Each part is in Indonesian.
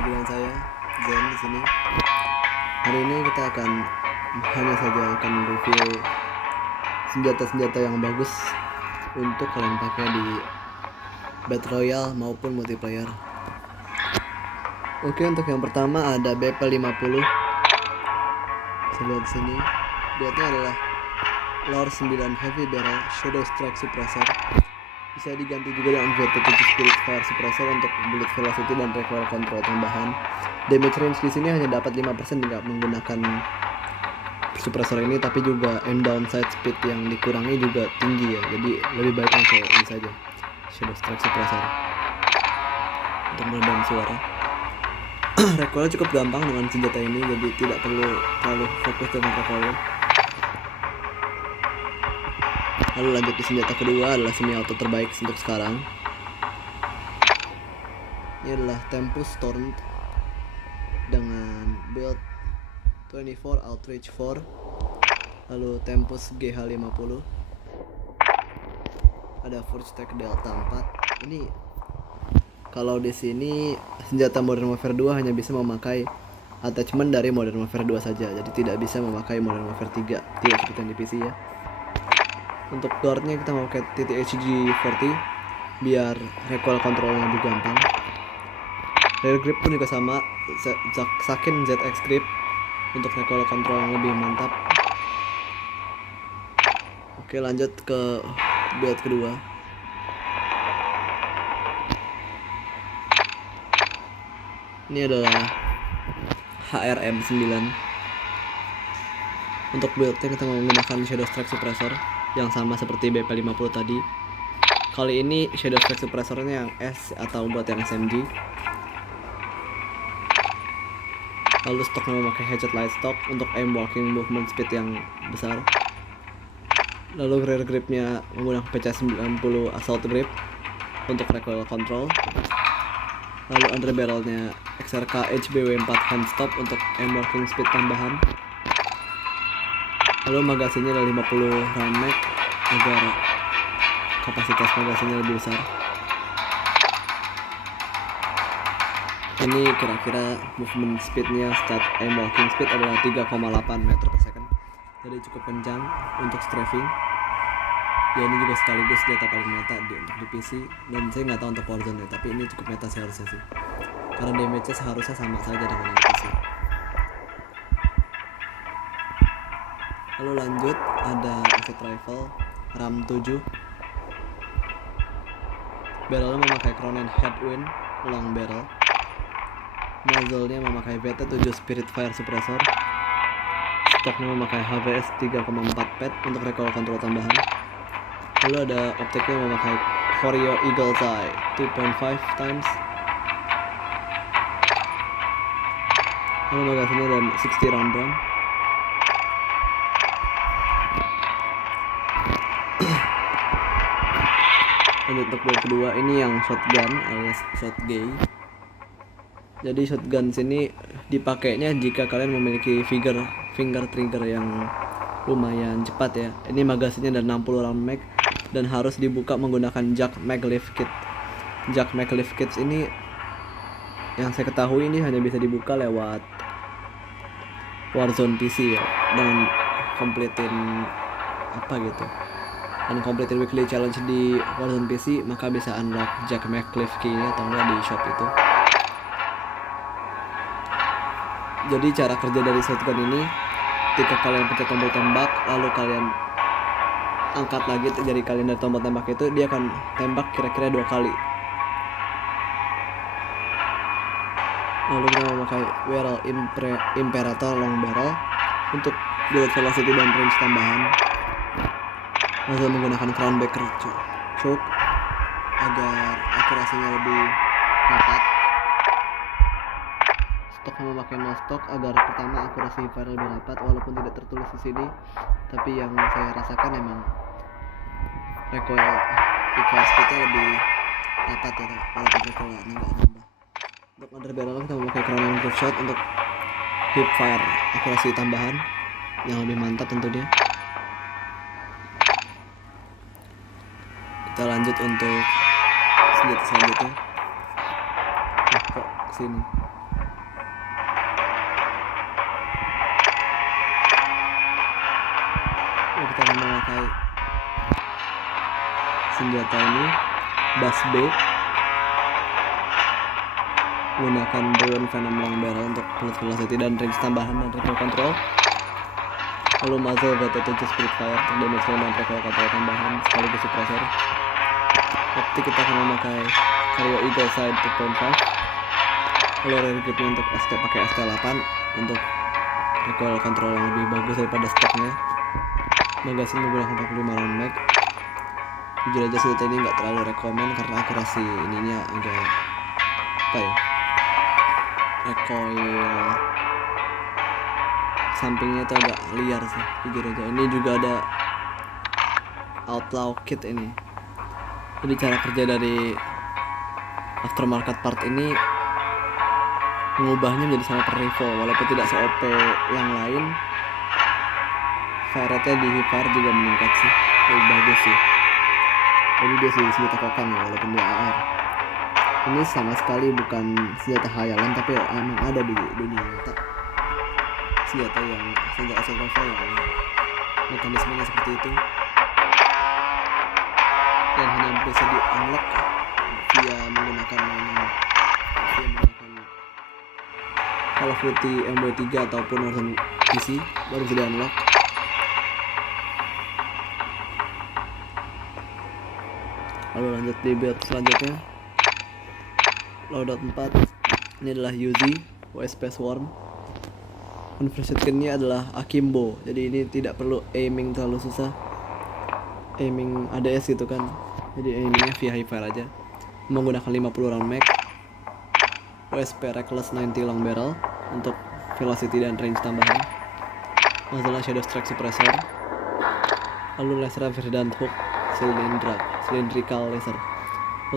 lagi dengan saya Zen di sini. Hari ini kita hanya saja akan review senjata-senjata yang bagus untuk kalian pakai di Battle Royale maupun multiplayer. Oke, untuk yang pertama ada BP50. Bisa lihat di sini. Buatnya adalah LAR 9 Heavy Barrel Shadow Strike Suppressor. Bisa diganti juga dengan VT7 Spirit Fire Suppressor untuk bullet velocity dan recoil control tambahan. Damage range di sini hanya dapat 5% jika menggunakan suppressor ini, tapi juga aim downside speed yang dikurangi juga tinggi ya. Jadi lebih baik pakai ini saja, Shadow Strike Suppressor untuk meredam suara. Recoil cukup gampang dengan senjata ini, jadi tidak perlu terlalu fokus dengan recoil. Lalu lanjut di senjata kedua adalah semi auto terbaik untuk sekarang. Ini adalah Tempus Storm dengan build 24 Outreach 4, lalu Tempus GH50, ada Forge Tech Delta 4. Ini kalau di sini senjata Modern Warfare 2 hanya bisa memakai attachment dari Modern Warfare 2 saja, jadi tidak bisa memakai Modern Warfare 3, tidak seperti yang di PC ya. Untuk guardnya kita memakai TTHG40 biar recoil controlnya lebih gampang. Rear grip pun juga sama, Sakin ZX grip untuk recoil control yang lebih mantap. Oke, lanjut ke build kedua. Ini adalah HRM9. Untuk buildnya kita menggunakan Shadow Strike Suppressor yang sama seperti BP50 tadi. Kali ini Shadow Strike Suppressornya yang S atau buat yang SMG. Lalu stoknya memakai Hatchet Light Stock untuk aim walking movement speed yang besar. Lalu rear gripnya menggunakan PC90 Assault Grip untuk recoil control. Lalu under barrelnya XRK HBW4 handstop untuk aim walking speed tambahan. Lalu magasinnya ada 50 round mag agar kapasitas magasinnya lebih besar. Ini kira-kira movement speednya start aim walking speed adalah 3,8 meter per second, jadi cukup kencang untuk strafing. Ya, ini juga sekaligus data paling meta untuk di PC, dan saya nggak tahu untuk Warzone, tapi ini cukup meta seharusnya sih, karena damage-nya seharusnya sama saja dengan yang PC. Lalu lanjut ada Assault Rifle RAM 7. Barrelnya memakai Cronen Headwind long barrel. Muzzle-nya memakai VT7 Spirit Fire Suppressor. Stoknya memakai HVS 3,4 pad untuk recoil control tambahan. Lalu ada optiknya memakai Corio Eagle's Eye 2.5 times. Lalu magasinnya dan 60 round drum. Lanjut untuk build kedua, ini yang shotgun alias shotgay. Jadi shotgun sini dipakainya jika kalian memiliki finger trigger yang lumayan cepat ya. Ini magasinnya ada 60 round mag dan harus dibuka menggunakan Jack Maglift Kit. Jack Maglift Kit ini yang saya ketahui ini hanya bisa dibuka lewat Warzone PC ya, dengan completing completed weekly challenge di Warzone PC, maka bisa unlock Jack Maglift Key atau enggak di shop itu. Jadi cara kerja dari shotgun ini, ketika kalian pencet tombol tembak, lalu kalian angkat lagi jari kalian dari tombol tembak itu, dia akan tembak kira-kira 2 kali. Lalu kita memakai barrel Imperator long barrel untuk bullet velocity dan range tambahan. Lalu menggunakan crownbacker choke agar akurasinya lebih dapat. Stoknya memakai no stock agar pertama akurasi fire lebih rapat, walaupun tidak tertulis di sini, tapi yang saya rasakan emang recoil speednya lebih rapat ya, walaupun recoilnya nggak nambah. Untuk under barrel kita memakai crown group shot untuk hip fire akurasi tambahan yang lebih mantap tentunya. Kita lanjut untuk senjata selanjutnya. Kok kesini? kita akan memakai senjata ini, Bass B, menggunakan Dawn Venom Long Barrel untuk bullet velocity dan range tambahan dan recoil control. Lalu muzzle VT7 Spitfire untuk damage dan recoil control tambahan sekaligus suppressor. Optik kita akan memakai Vario Eagle Side 2.5. Lalu rear gripnya untuk ST pakai ST8 untuk recoil control yang lebih bagus daripada stoknya. Magazine menggunakan 45 round mag. Jujur aja senjata ini nggak terlalu rekomen karena akurasi ininya agak apa ya, recoil sampingnya itu agak liar sih jujur aja. Ini juga ada outlaw kit ini. Jadi cara kerja dari aftermarket part ini mengubahnya menjadi sniper rifle walaupun tidak se-OP yang lain. Fire rate-nya di hipfire juga meningkat sih, lebih bagus sih. Jadi dia senjata kokang ya, walaupun dia AR. Ini sama sekali bukan senjata khayalan tapi emang ada di dunia nyata. Senjata assault rifle yang mekanismenya seperti itu dan hanya bisa di unlock via menggunakan Call of Duty MW3 ataupun Warzone PC baru bisa di unlock. Lalu lanjut di build selanjutnya, loadout 4. Ini adalah Uzi USP Swarm. Conversion skinnya adalah Akimbo, jadi ini tidak perlu aiming terlalu susah, aiming ADS gitu kan, jadi aimingnya via hipfire aja. Menggunakan 50 round mag, USP Reckless 90 long barrel untuk velocity dan range tambahan. Muzzle Shadow Strike Suppressor. Lalu laser Verdant Hook cylindrical laser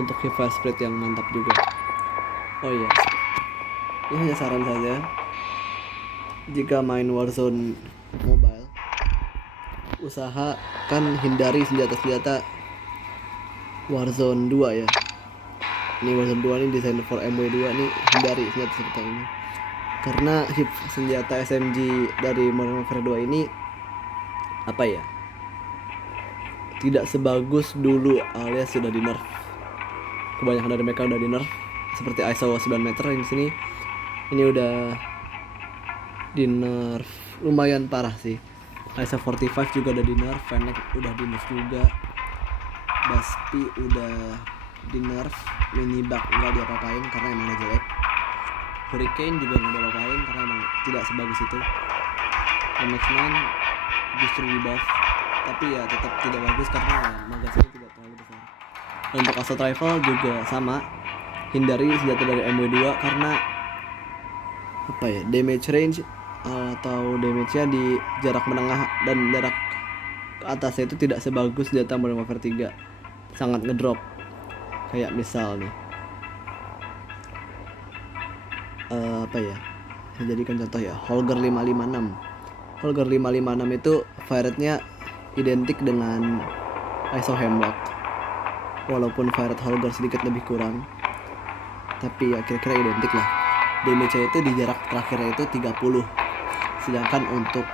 untuk hipfire spread yang mantap juga. Oh iya, ini hanya saran saja, jika main Warzone mobile usahakan hindari senjata-senjata Warzone 2 ya. Ini Warzone 2 ini desain for MW2 nih, hindari senjata seperti ini karena senjata SMG dari Modern Warfare 2 ini apa ya, tidak sebagus dulu alias sudah di nerf. Kebanyakan dari mereka udah di nerf, seperti ISO 9 meter yang di sini. Ini udah di nerf lumayan parah sih. ISO 45 juga udah di nerf, Fennec udah di nerf juga, Baspi udah di nerf, Minibug nggak diapa-apain karena emang udah jelek, Hurricane juga nggak diapa-apain karena emang tidak sebagus itu, MX9 justru di buff tapi ya tetap tidak bagus karena magasinnya tidak terlalu besar. Dan untuk assault rifle juga sama, hindari senjata dari MW2 karena apa ya, damage range atau damage-nya di jarak menengah dan jarak ke atasnya itu tidak sebagus senjata Modern Warfare 3, sangat ngedrop. Kayak misal nih apa ya, saya jadikan contoh ya, Holger 556. Holger 556 itu fire rate-nya identik dengan ISO Hemlock, walaupun fire rate Holger sedikit lebih kurang, tapi ya kira-kira identik lah. Damage-nya itu di jarak terakhirnya itu 30, sedangkan untuk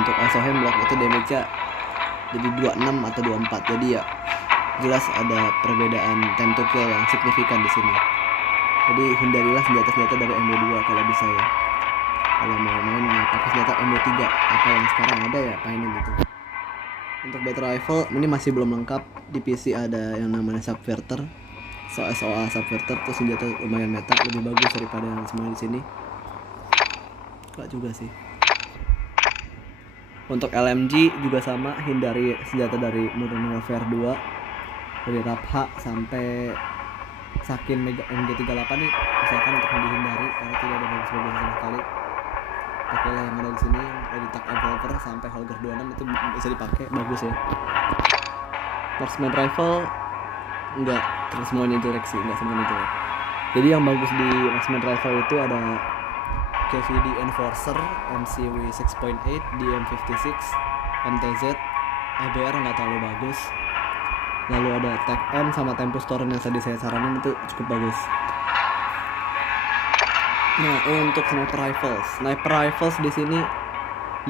ISO Hemlock itu damage-nya jadi 26 atau 24. Jadi ya jelas ada perbedaan time to kill yang signifikan di sini. Jadi hindarilah senjata-senjata dari MW2 kalau bisa ya. Kalau mau main ya pakai senjata MW3 apa yang sekarang ada ya mainin gitu. Untuk battle rifle ini masih belum lengkap. Di PC ada yang namanya Subverter, SOA Subverter, tuh senjata lumayan meta, lebih bagus daripada yang semua di sini. Enggak juga sih. Untuk LMG juga sama, hindari senjata dari Modern Warfare 2, dari Rapha sampai Sakin MG38 nih, misalkan untuk dihindari karena tidak ada bagus-bagus sama sekali. Pakailah yang ada di sini, dari Tak Evolver sampai Holger 26 itu bisa dipakai, bagus ya. Marksman Rifle enggak terus semuanya jelek sih, enggak semuanya jelek. Jadi yang bagus di Marksman Rifle itu ada KVD Enforcer, MCW 6.8, DM56, MTZ, EBR nggak terlalu bagus. Lalu ada Tech M sama Tempus Torrent yang tadi saya saranin itu cukup bagus. Nah, untuk sniper rifles di sini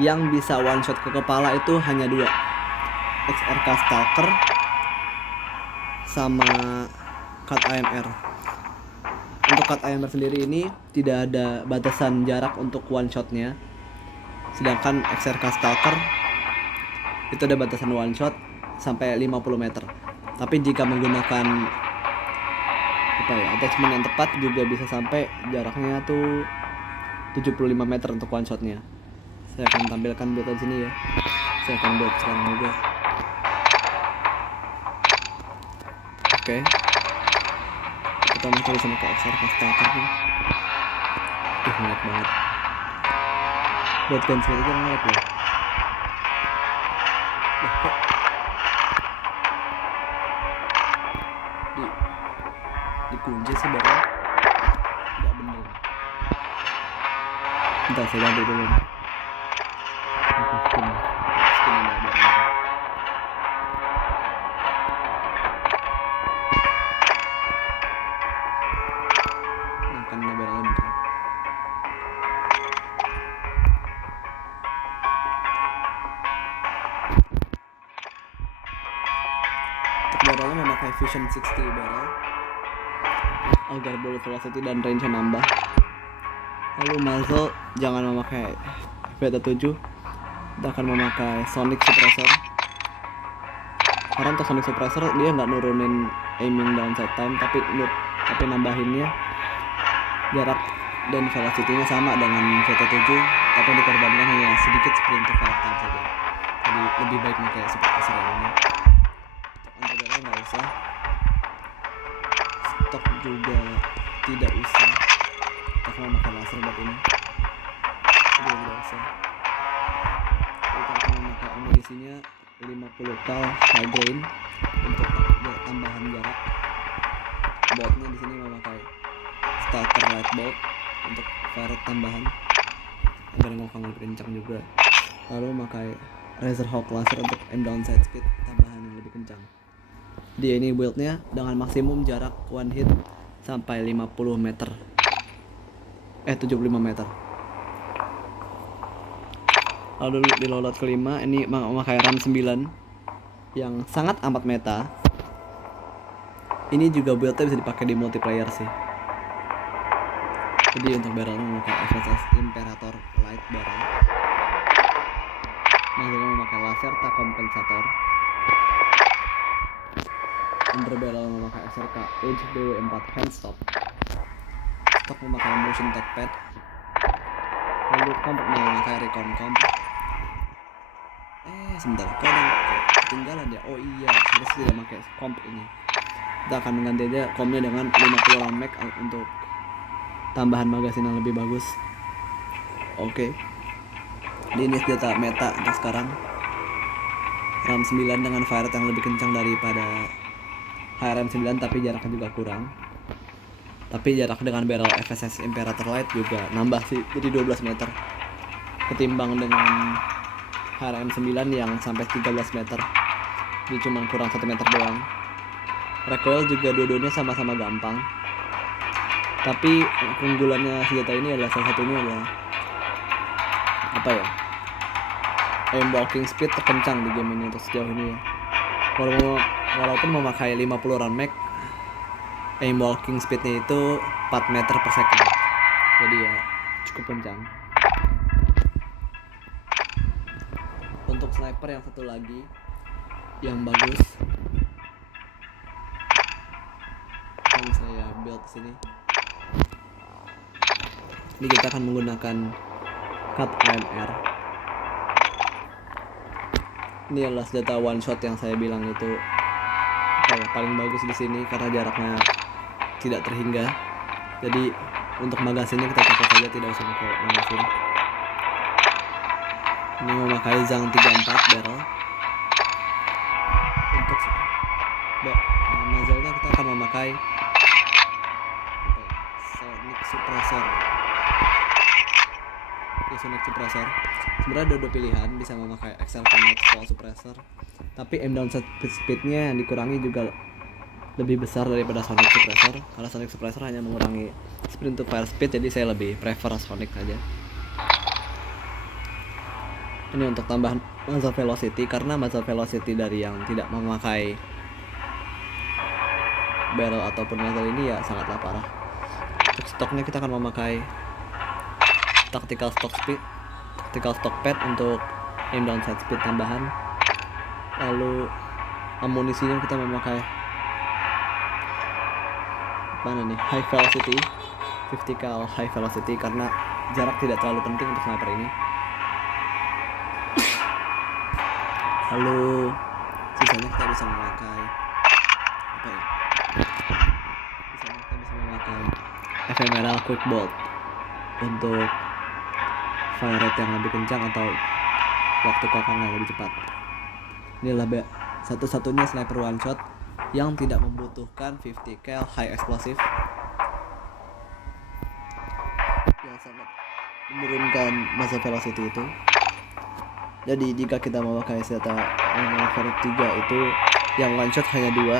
yang bisa one shot ke kepala itu hanya dua, XRK Stalker sama Cut AMR. Untuk Cut AMR sendiri ini tidak ada batasan jarak untuk one shotnya, sedangkan XRK Stalker itu ada batasan one shot sampai 50 meter. Tapi jika menggunakan attachment yang tepat juga bisa sampai jaraknya tuh 75 meter untuk one shotnya. Saya akan tampilkan build di sini ya. Saya akan build sekarang juga. Oke. Kita coba sama ke XR Stalker nih. Ngelag banget. Buat gun speed aja ngelag loh. Kok dikunci sih barang. Gak bener. Bentar saya ganti dulu. Skin ada barang. Akan ada barang lebih. Barrelnya memakai Fusion 60 barrel agar bullet velocity dan range nambah. Lalu muzzle jangan memakai Beta 7, kita akan memakai Sonic Suppressor. Karena untuk Sonic Suppressor dia nggak nurunin aiming downside time, tapi nambahinnya jarak dan velocity-nya sama dengan Beta 7, tapi yang dikorbankan hanya sedikit sprint to fire time saja. Jadi lebih baik memakai suppressor ini. Untuk nggak usah, stok juga tidak usah, kita akan memakai laser buat ini. Tidak usah. Kita akan memakai amunisinya 50 cal high grain untuk tambahan jarak. Boltnya di sini memakai starter light bolt untuk fire tambahan agar ngokang lebih kencang juga. Lalu memakai Razorhawk laser untuk aim downside speed tambahan yang lebih kencang. Dia ini buildnya dengan maksimum jarak one hit sampai 50 meter 75 meter. Lalu di loadout kelima ini memakai RAM 9 yang sangat amat meta. Ini juga buildnya bisa dipakai di multiplayer sih. Jadi untuk barrelnya memakai FSS Imperator Light Barrel. Muzzle memakai Lacerta Compensator. Under barrel memakai SRK Edge BW4 Handstop. Stok memakai Motion Touchpad. Lalu komp memakai Recon Comp. Sebentar, kok ada ketinggalan ya? Oh iya, harus tidak pakai comp ini. Kita akan mengganti aja compnya dengan 50 round mag untuk tambahan magasin yang lebih bagus. Oke. Ini senjata meta untuk sekarang. RAM 9 dengan fire rate yang lebih kencang daripada HRM 9, tapi jaraknya juga kurang. Tapi jarak dengan barrel FSS Imperator Light juga nambah sih, jadi 12 meter ketimbang dengan HRM 9 yang sampai 13 meter. Jadi cuma kurang 1 meter doang. Recoil juga dua-duanya sama-sama gampang. Tapi keunggulannya senjata ini adalah salah satunya adalah aim walking speed terkencang di game ini untuk sejauh ini ya. Walaupun memakai 50 round mag, aim walking speednya itu 4 meter per second. Jadi ya cukup kencang. Untuk sniper yang satu lagi yang bagus, akan saya build sini. Ini kita akan menggunakan Cut AMR. Ini adalah senjata one shot yang saya bilang itu paling bagus di sini karena jaraknya tidak terhingga. Jadi untuk magasinnya kita pakai saja, tidak usah pakai magasin. Ini memakai Zhang 34 barrel. Untuk muzzle-nya kita akan memakai Sonic Suppressor. Sonic Suppressor. Sebenarnya ada dua pilihan, bisa memakai XL Connect Full Suppressor, tapi aim down speednya dikurangi juga lebih besar daripada Sonic Suppressor. Karena Sonic Suppressor hanya mengurangi sprint to fire speed, jadi saya lebih prefer Sonic aja. Ini untuk tambahan muzzle velocity, karena muzzle velocity dari yang tidak memakai barrel ataupun muzzle ini ya sangatlah parah. Untuk stoknya kita akan memakai tactical stock pad untuk aim down sight speed tambahan. Lalu amunisinya kita memakai mana nih, high velocity 50 cal high velocity, karena jarak tidak terlalu penting untuk sniper ini. Lalu sisanya kita bisa memakai apa ya? Sisanya kita bisa memakai ephemeral quick bolt untuk fire rate yang lebih kencang atau waktu kokang yang lebih cepat. Inilah satu-satunya sniper one shot yang tidak membutuhkan 50 cal high explosive yang sangat menurunkan muzzle velocity itu. Jadi jika kita memakai senjata Warfare 3 itu yang one shot hanya 2,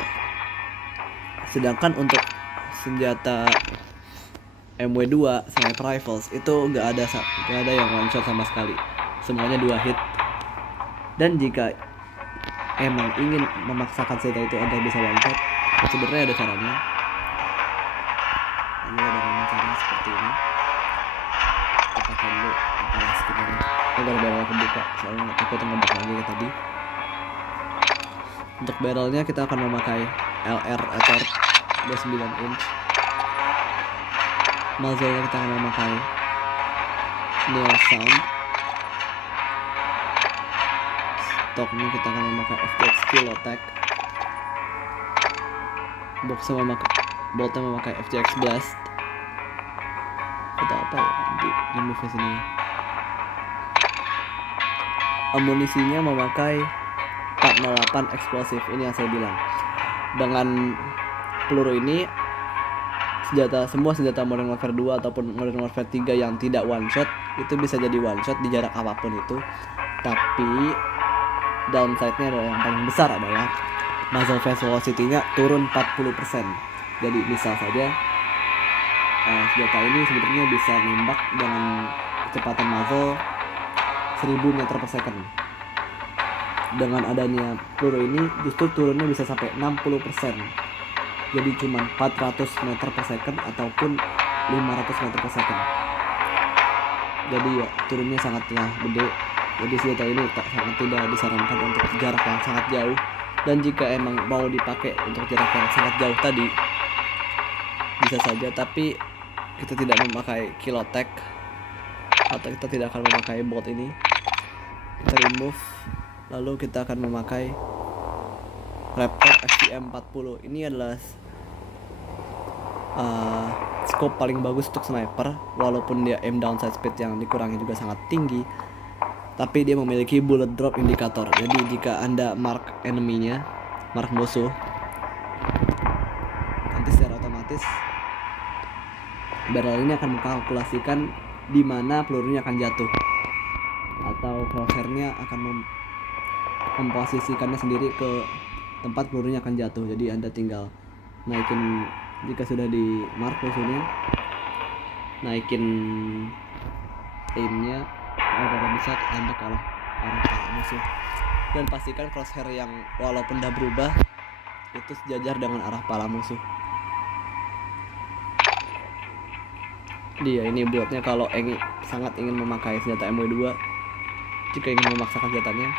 sedangkan untuk senjata MW2 sniper rifles itu nggak ada yang one shot sama sekali, semuanya 2 hit. Dan jika emang ingin memaksakan senjata itu agar bisa one shot, sebenarnya ada caranya. Ini ada dengan cara seperti ini. Kita pakai dulu skin ini agar barrel kebuka, soalnya nggak takut ngebak lagi kayak tadi. Untuk barrelnya kita akan memakai LR Ether 29 inch. Muzzle-nya kita akan memakai Neo Sound. Stoknya kita akan memakai FTX Kilotech. Boltnya memakai FTX Blast. Atau apa ya di remove sini. Amunisinya memakai 408 eksplosif. Ini yang saya bilang. Dengan peluru ini semua senjata Modern Warfare 2 ataupun Modern Warfare 3 yang tidak one shot itu bisa jadi one shot di jarak apapun itu. Tapi downside-nya adalah yang paling besar adalah muzzle velocity-nya turun 40%. Jadi misal saja senjata ini sebenarnya bisa nembak dengan kecepatan muzzle 1000 meter per second. Dengan adanya peluru ini justru turunnya bisa sampai 60%. Jadi cuma 400 meter per second ataupun 500 meter per second. Jadi ya turunnya sangatlah gede. Jadi senjata ini sangat tidak disarankan untuk jarak yang sangat jauh. Dan jika emang mau dipakai untuk jarak yang sangat jauh tadi bisa saja, tapi kita tidak memakai Kilotech atau kita tidak akan memakai bolt ini. Kita remove, lalu kita akan memakai Raptor FTM 40. Ini adalah scope paling bagus untuk sniper, walaupun dia aim down sight speed yang dikurangi juga sangat tinggi, tapi dia memiliki bullet drop indikator. Jadi jika Anda mark musuh, nanti secara otomatis barrel ini akan mengkalkulasikan di mana pelurunya akan jatuh, atau crosshair-nya akan memposisikannya sendiri ke tempat pelurunya akan jatuh. Jadi Anda tinggal naikin, jika sudah di mark musuhnya, naikin aimnya agar bisa Anda ke arah musuh, dan pastikan crosshair yang walaupun udah berubah itu sejajar dengan arah pala musuh. Dia ini buatnya kalau sangat ingin memakai senjata MW2, jika ingin memaksakan senjatanya,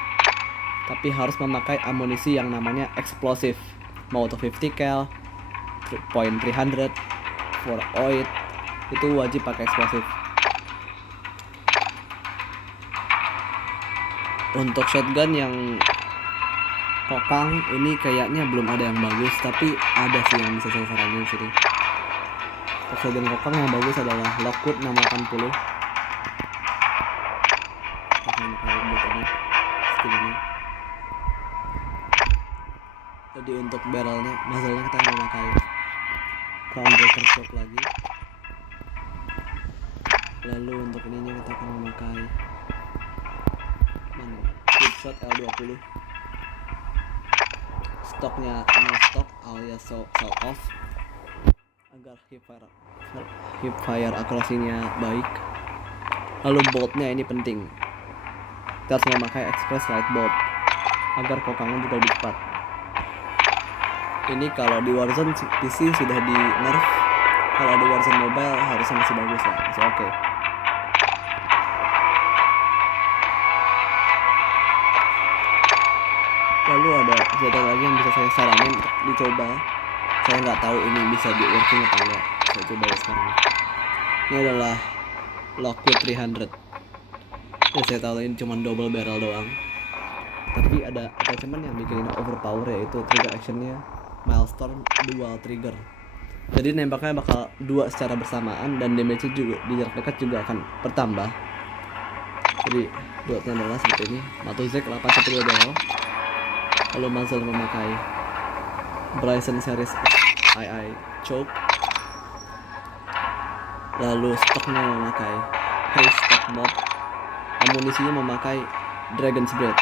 tapi harus memakai amunisi yang namanya explosive, mau itu 50 cal, point 300, 408, itu wajib pakai explosive. Untuk shotgun yang kokang ini kayaknya belum ada yang bagus, tapi ada sih yang bisa saya saranin sini. Untuk shotgun kokang yang bagus adalah Lockwood 680. Jadi untuk barrelnya, muzzle-nya kita memakai Crown Breaker Shot lagi. Lalu untuk ininya kita akan memakai Slipshot L20. Stoknya no stock alias sold off agar hip fire akurasinya baik. Lalu boltnya ini penting. kita harus memakai Express Light Bulb agar kokangnya juga lebih cepat. Ini kalau di Warzone PC sudah di nerf, kalau di Warzone mobile harusnya masih bagus lah, masih oke. Lalu ada senjata lagi yang bisa saya saranin untuk dicoba. Saya nggak tahu ini bisa di working atau enggak. Saya coba ya sekarang. Ini adalah Lockwood 300. Ya, saya tahu ini cuma double barrel doang. Tapi ada attachment yang bikin ini overpower, yaitu trigger actionnya Milestone Dual Trigger. Jadi nembaknya bakal dua secara bersamaan dan damage juga di jarak dekat juga akan bertambah. Jadi buatnya adalah seperti ini. Matuzek 812 barrel. Lalu muzzle memakai Bryson Series II choke. Lalu stoknya memakai Haystack mod. Amunisinya memakai Dragon's Breath.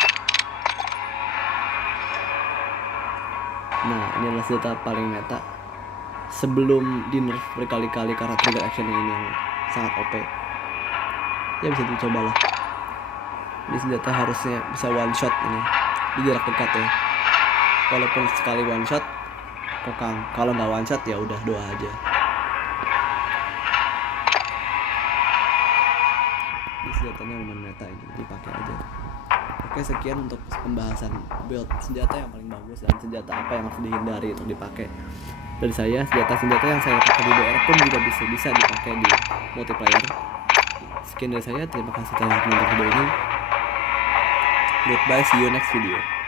Nah, ini adalah senjata paling meta sebelum di nerf berkali-kali karena trigger action ini yang sangat OP. Ya bisa dicoba lah. Ini senjata harusnya bisa one shot ini di jarak dekat ya. Walaupun sekali one shot kokang, kalau nggak one shot ya udah doa aja. Ini senjatanya lumayan meta, ini dipakai aja. Oke, sekian untuk pembahasan build senjata yang paling bagus dan senjata apa yang harus dihindari untuk dipakai dari saya. Senjata-senjata yang saya pakai di BR pun juga bisa dipakai di multiplayer. Sekian dari saya, terima kasih telah menonton video ini. Goodbye, see you next video.